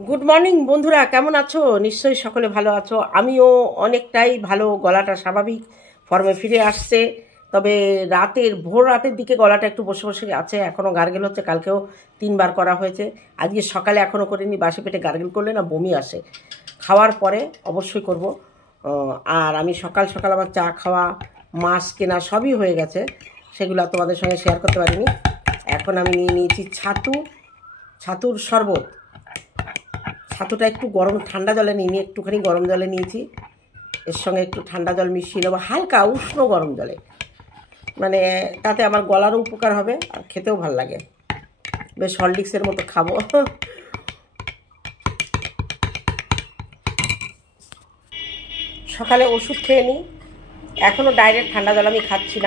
Good morning বন্ধুরা, কেমন আছো? নিশ্চয়ই সকলে ভালো আছো। আমিও অনেকটাই ভালো। গলাটা স্বাভাবিক ফর্মে ফিরে আসছে, তবে ভোর রাতের দিকে গলাটা একটু বসে বসে আছে। এখনও গার্গেল হচ্ছে, কালকেও 3বার করা হয়েছে। আজকে সকালে এখনও করিনি, বাসি পেটে গার্গেল করলে না বমি আসে। খাওয়ার পরে অবশ্যই করব। আর আমি সকাল সকাল আমার চা খাওয়া, মাছ কেনা সবই হয়ে গেছে, সেগুলো তোমাদের সঙ্গে শেয়ার করতে পারিনি। এখন আমি নিয়ে নিয়েছি ছাতুর শরবত। ছাতুটা একটু ঠান্ডা জলে নিয়ে একটুখানি গরম জলে নিয়েছি, এর সঙ্গে একটু ঠান্ডা জল মিশিয়ে নেবো, হালকা উষ্ণ গরম জলে। মানে তাতে আমার গলারও উপকার হবে আর খেতেও ভাল লাগে, বেশ হরলিক্সের মতো খাবো। সকালে ওষুধ খেয়ে নিই। এখনও ডাইরেক্ট ঠান্ডা জল আমি খাচ্ছি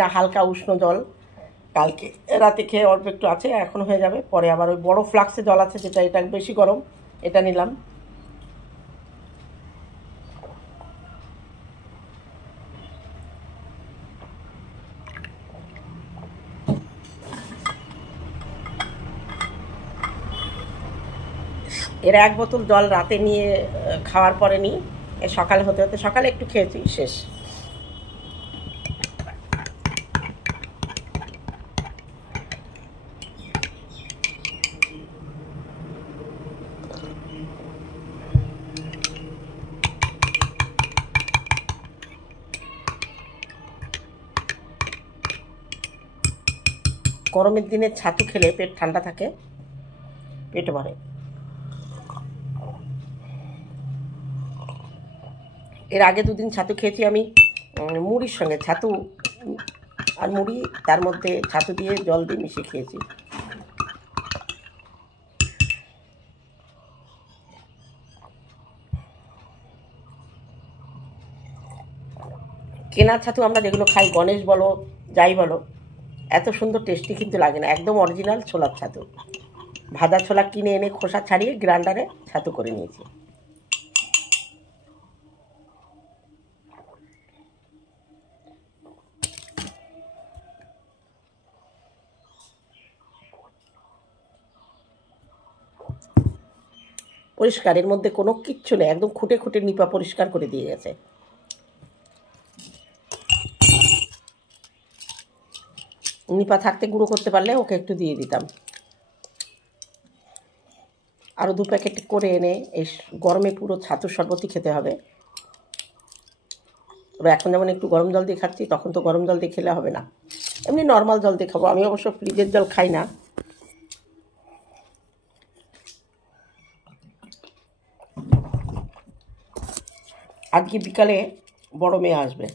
না, হালকা উষ্ণ জল। কালকে রাতে খেয়ে অল্প একটু আছে, এখন হয়ে যাবে। পরে আবার ওই বড় ফ্লাক্সে জল আছে, যেটা এটা বেশি গরম, এটা নিলাম। এর 1 বোতল জল রাতে নিয়ে খাওয়ার পরে নিই, সকালে হতে হতে, সকালে একটু খেয়েছি, শেষ। গরমের দিনে ছাতু খেলে পেট ঠান্ডা থাকে, পেট ভরে। এর আগে 2 দিন ছাতু খেয়েছি আমি মুড়ির সঙ্গে, ছাতু আর মুড়ি, তার মধ্যে ছাতু দিয়ে জল দিয়ে মিশিয়ে খেয়েছি। কেনা ছাতু আমরা যেগুলো খাই, গণেশ বলো যাই বলো, এত সুন্দর টেস্টি কিন্তু লাগে না। একদম অরিজিনাল ছোলার ছাতু। ভাজা ছোলা কিনে এনে খোসা ছাড়িয়ে গ্রাইন্ডারে ছাতু করে নিয়েছি। পরিষ্কার, এর মধ্যে কোনো কিচ্ছু নেই, একদম খুঁটে খুঁটে নিপা পরিষ্কার করে দিয়ে গেছে। নিপা থাকতে গুঁড়ো করতে পারলে ওকে একটু দিয়ে দিতাম। আরও 2 প্যাকেট করে এনে এই গরমে পুরো ছাতুর শরবতই খেতে হবে। তবে এখন যেমন একটু গরম জল দিয়ে খাচ্ছি, তখন তো গরম জল দিয়ে খেলে হবে না, এমনি নর্মাল জল দিয়ে খাবো। আমি অবশ্য ফ্রিজের জল খাই না। আজকে বিকালে বড় মেয়ে আসবে,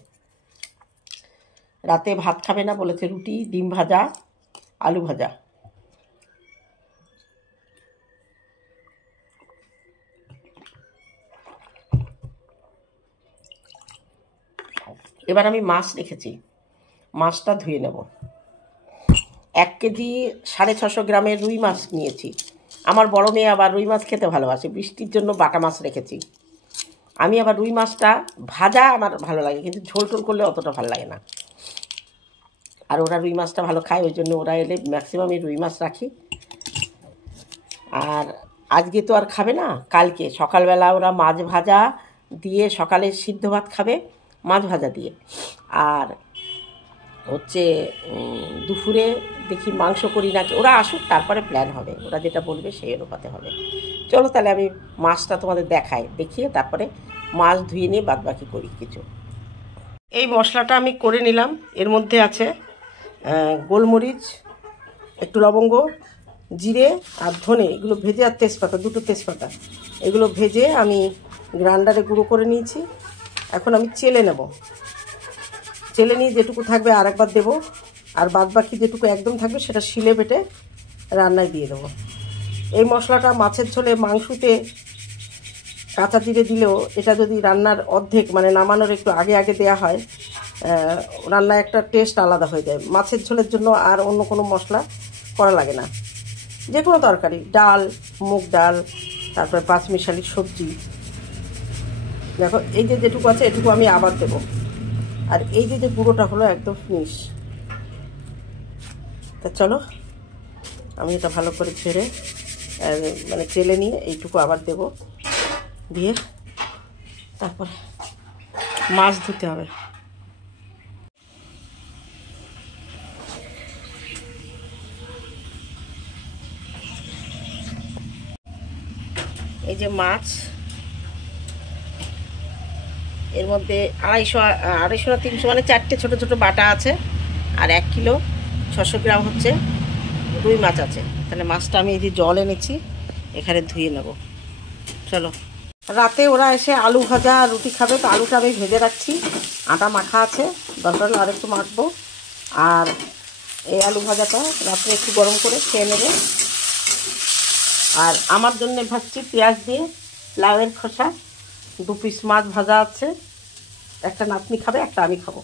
রাতে ভাত খাবে না বলেছে, রুটি, ডিম ভাজা, আলু ভাজা। এবার আমি মাছ রেখেছি, মাছটা ধুয়ে নেব। 1 কেজি 650 গ্রামের রুই মাছ নিয়েছি। আমার বড় মেয়ে আবার রুই মাছ খেতে ভালোবাসে, বৃষ্টির জন্য বাটা মাছ রেখেছি। আমি আবার রুই মাছটা ভাজা আমার ভালো লাগে, কিন্তু ঝোল টোল করলে অতটা ভালো লাগে না। আর ওরা রুই মাছটা ভালো খায়, ওই জন্য ওরা এলে ম্যাক্সিমাম রুই মাছ রাখি। আর আজকে তো আর খাবে না, কালকে সকালবেলা ওরা মাছ ভাজা দিয়ে সকালে সিদ্ধ ভাত খাবে, মাছ ভাজা দিয়ে। আর হচ্ছে দুপুরে দেখি মাংস করি নাকি, ওরা আসুক তারপরে প্ল্যান হবে, ওরা যেটা বলবে সেই অনুপাতে হবে। চলো তাহলে আমি মাছটা তোমাদের দেখিয়ে তারপরে মাছ ধুয়ে নিয়ে বাদবাকি করি কিছু। এই মশলাটা আমি করে নিলাম। এর মধ্যে আছে গোলমরিচ, একটু লবঙ্গ, জিরে আর ধনে, এগুলো ভেজে, আর তেজপাতা, 2টো তেজপাতা, এগুলো ভেজে আমি গ্রাইন্ডারে গুঁড়ো করে নিয়েছি। এখন আমি চেলে নেব, চেলে নিয়ে যেটুকু থাকবে আর একবার দেবো, আর বাদবাকি যেটুকু একদম থাকবে সেটা শিলে বেটে রান্নায় দিয়ে দেবো। এই মশলাটা মাছের ঝোলে, মাংসতে কাঁচা জিরে দিলেও, এটা যদি রান্নার অর্ধেক মানে নামানোর একটু আগে আগে দেওয়া হয়, রান্নায় একটা টেস্ট আলাদা হয়ে যায়। মাছের ঝোলের জন্য আর অন্য কোনো মশলা করা লাগে না। যে কোনো তরকারি, ডাল, মুগ ডাল, তারপরে 5 মিশালি সবজি, দেখো এই যে যেটুকু আছে এটুকু আমি আবার দেবো। আর এই যে গুঁড়োটা হলো একদম ফিনিশ। তা চলো আমি এটা ভালো করে ঝেড়ে মানে চেলে নিয়ে এইটুকু আবার দেব, দিয়ে তারপরে মাছ ধুতে হবে। এই যে মাছ, এর মধ্যে 250 না 300 মানে 4টে ছোটো ছোটো বাটা আছে, আর 1 কিলো 600 গ্রাম হচ্ছে রুই মাছ আছে। তাহলে মাছটা আমি এই যে জল এনেছি এখানে ধুয়ে নেব। চলো, রাতে ওরা এসে আলু ভাজা রুটি খাবে, তো আলুটা আমি ভেজে রাখছি, আটা মাখা আছে, দরকার হলে আরেকটু মাখবো। আর এই আলু ভাজাটা রাত্রে একটু গরম করে খেয়ে নেবে। আর আমার জন্য ভাজছি পেঁয়াজ দিয়ে লাউয়ের খোসা, 2 পিস মাছ ভাজা আছে, একটা নাতনি খাবে, একটা আমি খাবো।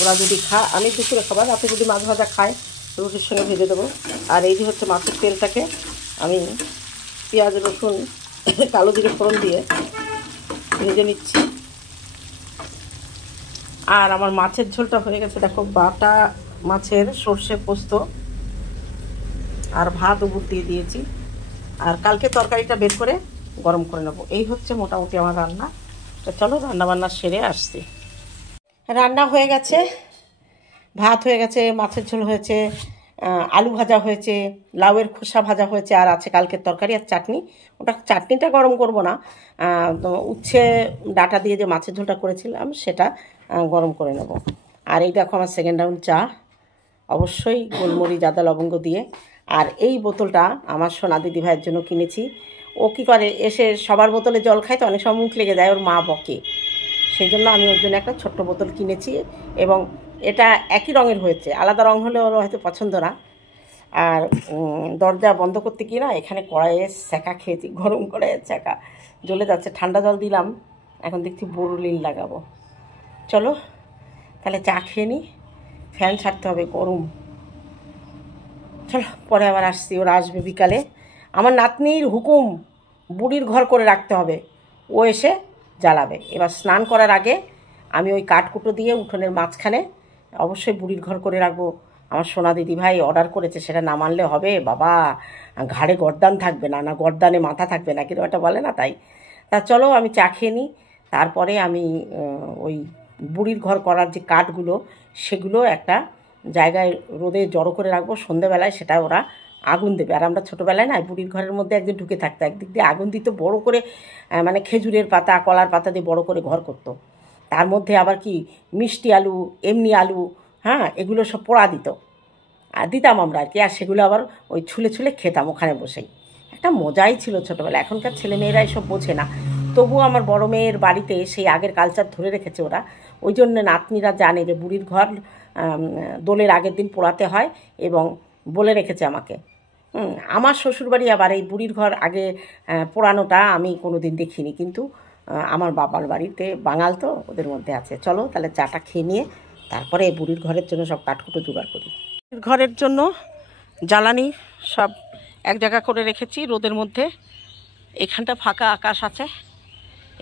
ওরা যদি আমি দুপুরে খাবার, রাতে যদি মাছ ভাজা খায় রুটির সঙ্গে ভেজে দেবো। আর এই যে হচ্ছে মাছের তেলটাকে আমি পেঁয়াজ রসুন কালো জিরে ফোড়ন দিয়ে ভেজে নিচ্ছি। আর আমার মাছের ঝোলটা হয়ে গেছে, দেখো, বাটা মাছের সর্ষে পোস্ত আর ভাত উপর দিয়ে দিয়েছি। আর কালকে তরকারিটা বের করে গরম করে নেবো। এই হচ্ছে মোটামুটি আমার রান্না। তো চলো রান্নাবান্না সেরে আসছি। রান্না হয়ে গেছে, ভাত হয়ে গেছে, মাছের ঝোল হয়েছে, আলু ভাজা হয়েছে, লাউয়ের খোসা ভাজা হয়েছে, আর আছে কালকের তরকারি আর চাটনি। ওটা চাটনিটা গরম করব না, উচ্ছে ডাটা দিয়ে যে মাছের ঝোলটা করেছিলাম সেটা গরম করে নেব। আর এই দেখো আমার সেকেন্ড রাউন্ড চা, অবশ্যই গোলমরিচ আদা লবঙ্গ দিয়ে। আর এই বোতলটা আমার সোনা দিদি ভাইয়ের জন্য কিনেছি। ও কী করে, এসে সবার বোতলে জল খায় তো অনেক সময় মুখ লেগে যায়, ওর মা বকে, সেই জন্য আমি ওর জন্য একটা ছোট্ট বোতল কিনেছি। এবং এটা একই রঙের হয়েছে, আলাদা রঙ হলে ওর হয়তো পছন্দ না। আর দরজা বন্ধ করতে গিয়ে না এখানে কড়াইয়ের ছ্যাঁকা খেয়েছি, গরম কড়াইয়ের ছ্যাঁকা জ্বলে যাচ্ছে। ঠান্ডা জল দিলাম, এখন দেখছি বোরোলিন লাগাবো। চলো তাহলে চা খেয়ে নিই, ফ্যান ছাড়তে হবে, গরম। চলো পরে আবার আসছি, ওরা আসবে বিকালে। আমার নাতনির হুকুম, বুড়ির ঘর করে রাখতে হবে, ও এসে জ্বালাবে। এবার স্নান করার আগে আমি ওই কাঠকুটো দিয়ে উঠোনের মাঝখানে অবশ্যই বুড়ির ঘর করে রাখবো। আমার সোনা দিদি ভাই অর্ডার করেছে, সেটা না মানলে হবে বাবা, ঘাড়ে গর্দান থাকবে না, না গর্দানে মাথা থাকবে না, কিন্তু একটা বলে না, তাই। তা চলো আমি চা খেয়ে নিই, তারপরে আমি ওই বুড়ির ঘর করার যে কাঠগুলো সেগুলো একটা জায়গায় রোদে জড়ো করে রাখবো। সন্ধেবেলায় সেটা ওরা আগুন দেবে। আর আমরা ছোটোবেলায় না বুড়ির ঘরের মধ্যে একদিন ঢুকে থাকতো, একদিক দিয়ে আগুন দিত বড় করে, মানে খেজুরের পাতা কলার পাতা দিয়ে বড় করে ঘর করতো। তার মধ্যে আবার কি মিষ্টি আলু, এমনি আলু, হ্যাঁ, এগুলো সব পোড়া দিত, আর দিতাম আমরা আর কি। আর সেগুলো আবার ওই ছুলে ছুলে খেতাম ওখানে বসেই, একটা মজাই ছিল ছোটোবেলা। এখনকার ছেলেমেয়েরা এসব বোঝে না, তবুও আমার বড় মেয়ের বাড়িতে সেই আগের কালচার ধরে রেখেছে ওরা। ওই জন্য নাতনিরা জানে যে বুড়ির ঘর দোলের আগের দিন পোড়াতে হয়, এবং বলে রেখেছে আমাকে। আমার শ্বশুরবাড়ি আবার এই বুড়ির ঘর আগে পোড়ানোটা আমি কোনো দিন দেখিনি, কিন্তু আমার বাবার বাড়িতে বাঙাল তো, ওদের মধ্যে আছে। চলো তাহলে চাটা খেয়ে নিয়ে তারপরে বুড়ির ঘরের জন্য সব কাঠকুটো জোগাড় করি। ঘরের জন্য জ্বালানি সব এক জায়গা করে রেখেছি রোদের মধ্যে। এখানটা ফাঁকা আকাশ আছে,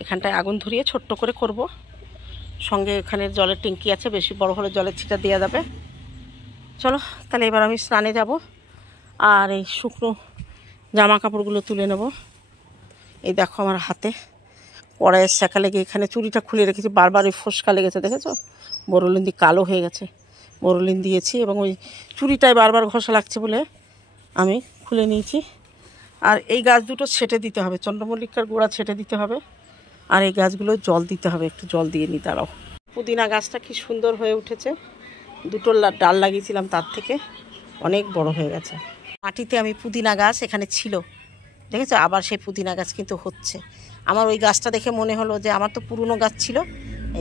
এখানটায় আগুন ধরিয়ে ছোট্ট করে করব। সঙ্গে এখানে জলের ট্যাঙ্কি আছে, বেশি বড় হলে জলের ছিটা দেওয়া যাবে। চলো তাহলে এবার আমি স্নানে যাব, আর এই শুকনো জামা কাপড়গুলো তুলে নেব। এই দেখো আমার হাতে কড়াইয়ের ছ্যাঁকা লেগে এখানে চুড়িটা খুলে রেখেছি, বারবার ওই ফোসকা লেগেছে, দেখেছো? বোরোলিন দিয়ে কালো হয়ে গেছে, বোরোলিন দিয়েছি, এবং ওই চুড়িটায় বারবার ঘষা লাগছে বলে আমি খুলে নিয়েছি। আর এই গাছ দুটো ছেটে দিতে হবে, চন্দ্রমল্লিকার গোড়া ছেটে দিতে হবে, আর এই গাছগুলো জল দিতে হবে, একটু জল দিয়ে নিই দাঁড়াও। পুদিনা গাছটা কি সুন্দর হয়ে উঠেছে, দুটো ডাল লাগিয়েছিলাম, তার থেকে অনেক বড় হয়ে গেছে। মাটিতে আমি পুদিনা গাছ এখানে ছিল, দেখেছো? আবার সেই পুদিনা গাছ কিন্তু হচ্ছে। আমার ওই গাছটা দেখে মনে হলো যে আমার তো পুরনো গাছ ছিল,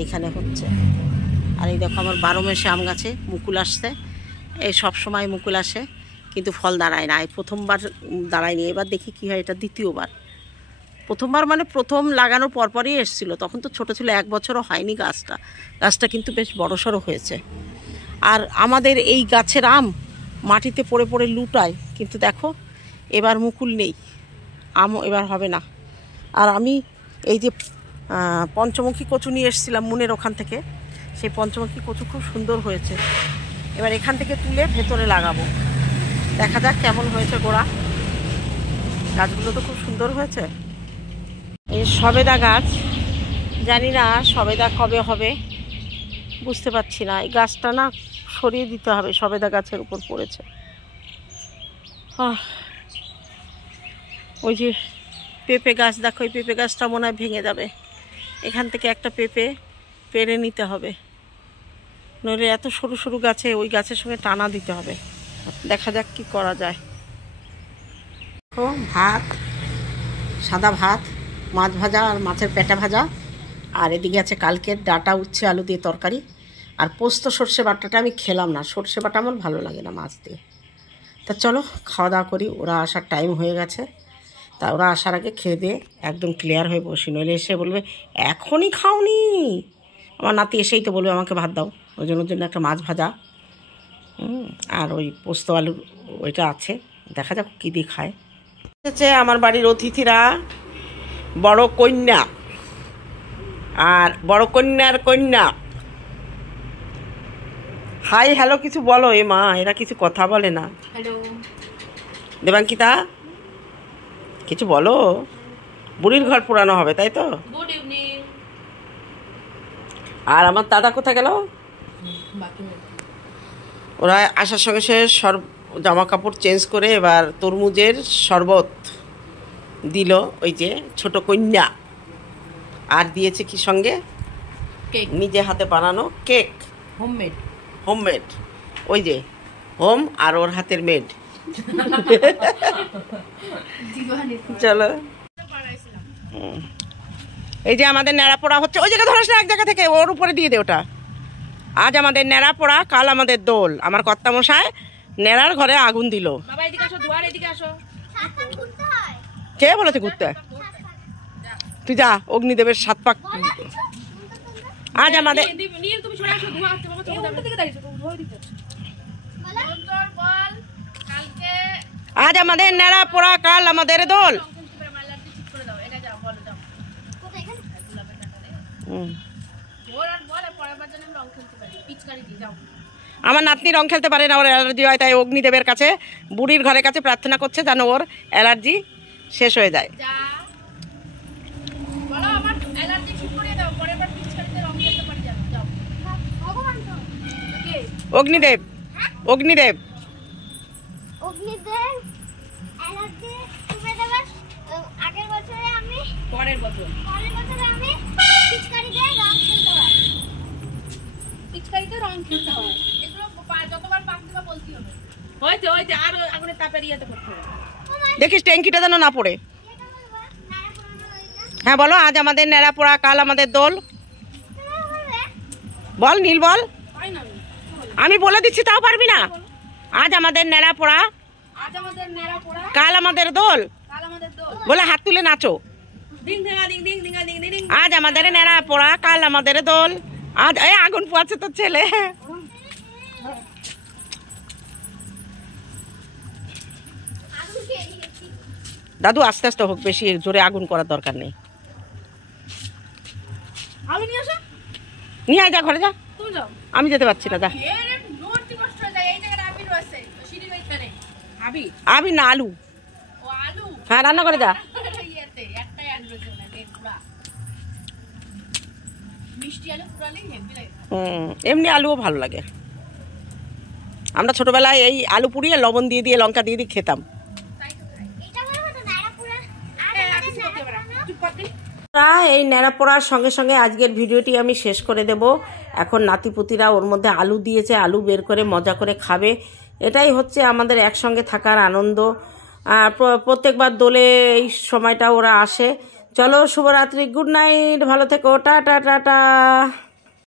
এইখানে হচ্ছে। আর এই দেখো আমার 12 মাসে আম গাছে মুকুল আসছে, এই সব সময় মুকুল আসে, কিন্তু ফল দাঁড়ায় না। এই প্রথমবার দাঁড়ায়নি, এবার দেখি কী হয়। এটা দ্বিতীয়বার। প্রথমবার মানে প্রথম লাগানোর পরপরই এসেছিল, তখন তো ছোটো ছিল, 1 বছরও হয়নি গাছটা। গাছটা কিন্তু বেশ বড়সড় হয়েছে। আর আমাদের এই গাছের আম মাটিতে পড়ে পড়ে লুটায়, কিন্তু দেখো এবার মুকুল নেই, আমও এবার হবে না। আর আমি এই যে পঞ্চমুখী কচু নিয়ে এসেছিলাম মুনের ওখান থেকে, সেই পঞ্চমুখী কচু খুব সুন্দর হয়েছে। এবার এখান থেকে তুলে ভেতরে লাগাবো, দেখা যাক কেমন হয়েছে গোড়া। গাছগুলো তো খুব সুন্দর হয়েছে। এই সবেদা গাছ, জানি না সবেদা কবে হবে বুঝতে পারছি না। এই গাছটা না সরিয়ে দিতে হবে, সবেদা গাছের উপর পড়েছে। ওই যে পেঁপে গাছ দেখো, ওই পেঁপে গাছটা মনে হয় ভেঙে যাবে। এখান থেকে একটা পেঁপে পেরে নিতে হবে, নইলে এত সরু সরু গাছে ওই গাছের সঙ্গে টানা দিতে হবে। দেখা যাক কি করা যায়। ভাত, সাদা ভাত, মাছ ভাজা আর মাছের পেটা ভাজা, আর এদিকে আছে কালকের ডাঁটা উচ্ছে আলু দিয়ে তরকারি। আর পোস্ত সর্ষে বাটাটা আমি খেলাম না, সর্ষে বাটা আমার ভালো লাগে না মাছ দিয়ে। তা চলো খাওয়া দাওয়া করি, ওরা আসার টাইম হয়ে গেছে। তা ওরা আসার আগে খেয়ে দিয়ে একদম ক্লিয়ার হয়ে বসি, নইলে এসে বলবে এখনই খাওনি। আমার নাতি এসেই তো বলবে আমাকে ভাত দাও। ওই জন্য একটা মাছ ভাজা আর ওই পোস্ত আলুর ওইটা আছে, দেখা যাক কী দিয়ে খায়। হচ্ছে আমার বাড়ির অতিথিরা, বড় কন্যা আর বড় কন্যার কন্যা। হাই হ্যালো কিছু বলো। এ মা, এরা কিছু কথা বলে না। হ্যালো দেবাঙ্কিতা, কিছু বলো। বুড়ির ঘর পুরানো হবে তাই তো? Good evening. আর আমার দাদা কোথায় গেল? ওরা আসার সঙ্গে সে জামা কাপড় চেঞ্জ করে এবার তরমুজের শরবত দিল ওই যে ছোট কন্যা। আর দিয়েছে কি সঙ্গে? কেক, নিজে হাতে বানানো কেক, হোমমেড। হোমমেড, ওই যে হোম আর ওর হাতের মেড। চলো, এই যে আমাদের ন্যাড়া পোড়া হচ্ছে। ওই জায়গা ধরাস না, এক জায়গা থেকে ওর উপরে দিয়ে দে ওটা। আজ আমাদের ন্যাড়া পোড়া, কাল আমাদের দোল। আমার কর্তামশায় ন্যাড়ার ঘরে আগুন দিল। কে বলেছে ঘুরতে? তুই যা, অগ্নিদেবের 7 পাক। আজ আমাদের আজ আমাদের ন্যাড়া পোড়া, কাল আমাদের দোল। আমার নাতনি রং খেলতে পারে না, ওর অ্যালার্জি হয়। তাই অগ্নিদেবের কাছে, বুড়ির ঘরের কাছে প্রার্থনা করছে যেন ওর অ্যালার্জি শেষ হয়ে যায়। অগ্নিদেব, অগ্নিদেব, অগ্নিদেব অ্যালার্জি কমে যাবে। আগের বছরে আমি, পরের বছরে আমি পিচকারি দিয়ে রং খেলতে পারি। পিচকারিতে রং খেলতে হয়, এগুলো যতবার পাক দিবা বলতে হবে। হইতে আর আগুনের তাপের ইয়েতে করতে হবে। দেখিস ট্যাঙ্কিটা যেন না পড়ে। হ্যাঁ বলো। আজ আমাদের ন্যাড়া পোড়া, কাল আমাদের দোল। বল নীল, বল। আমি বলে দিচ্ছি তাও পারবি না। আজ আমাদের ন্যাড়া পোড়া, কাল আমাদের দোল। বলে হাত তুলে নাচো। আজ আমাদের ন্যাড়া পোড়া, কাল আমাদের দোল। আজ এই আগুন পোয়াচ্ছে তোর ছেলে। দাদু আস্তে আস্তে হোক, বেশি জোরে আগুন করার দরকার নেই। নিয়ে আয়, যা ঘরে যা। আমি যেতে পারছি না, যা। আবি না, আলু। হ্যাঁ রান্না করে যা। এমনি আলুও ভালো লাগে। আমরা ছোটবেলায় এই আলু পুড়িয়ে লবণ দিয়ে দিয়ে লঙ্কা দিয়ে দিয়ে খেতাম। এই ন্যাড়া পোড়ার সঙ্গে সঙ্গে আজকের ভিডিওটি আমি শেষ করে দেব। এখন নাতিপুতিরা ওর মধ্যে আলু দিয়েছে, আলু বের করে মজা করে খাবে। এটাই হচ্ছে আমাদের একসঙ্গে থাকার আনন্দ। প্রত্যেকবার দোলে এই সময়টা ওরা আসে। চলো, শুভরাত্রি, গুড নাইট, ভালো থেকো, টাটা টাটা।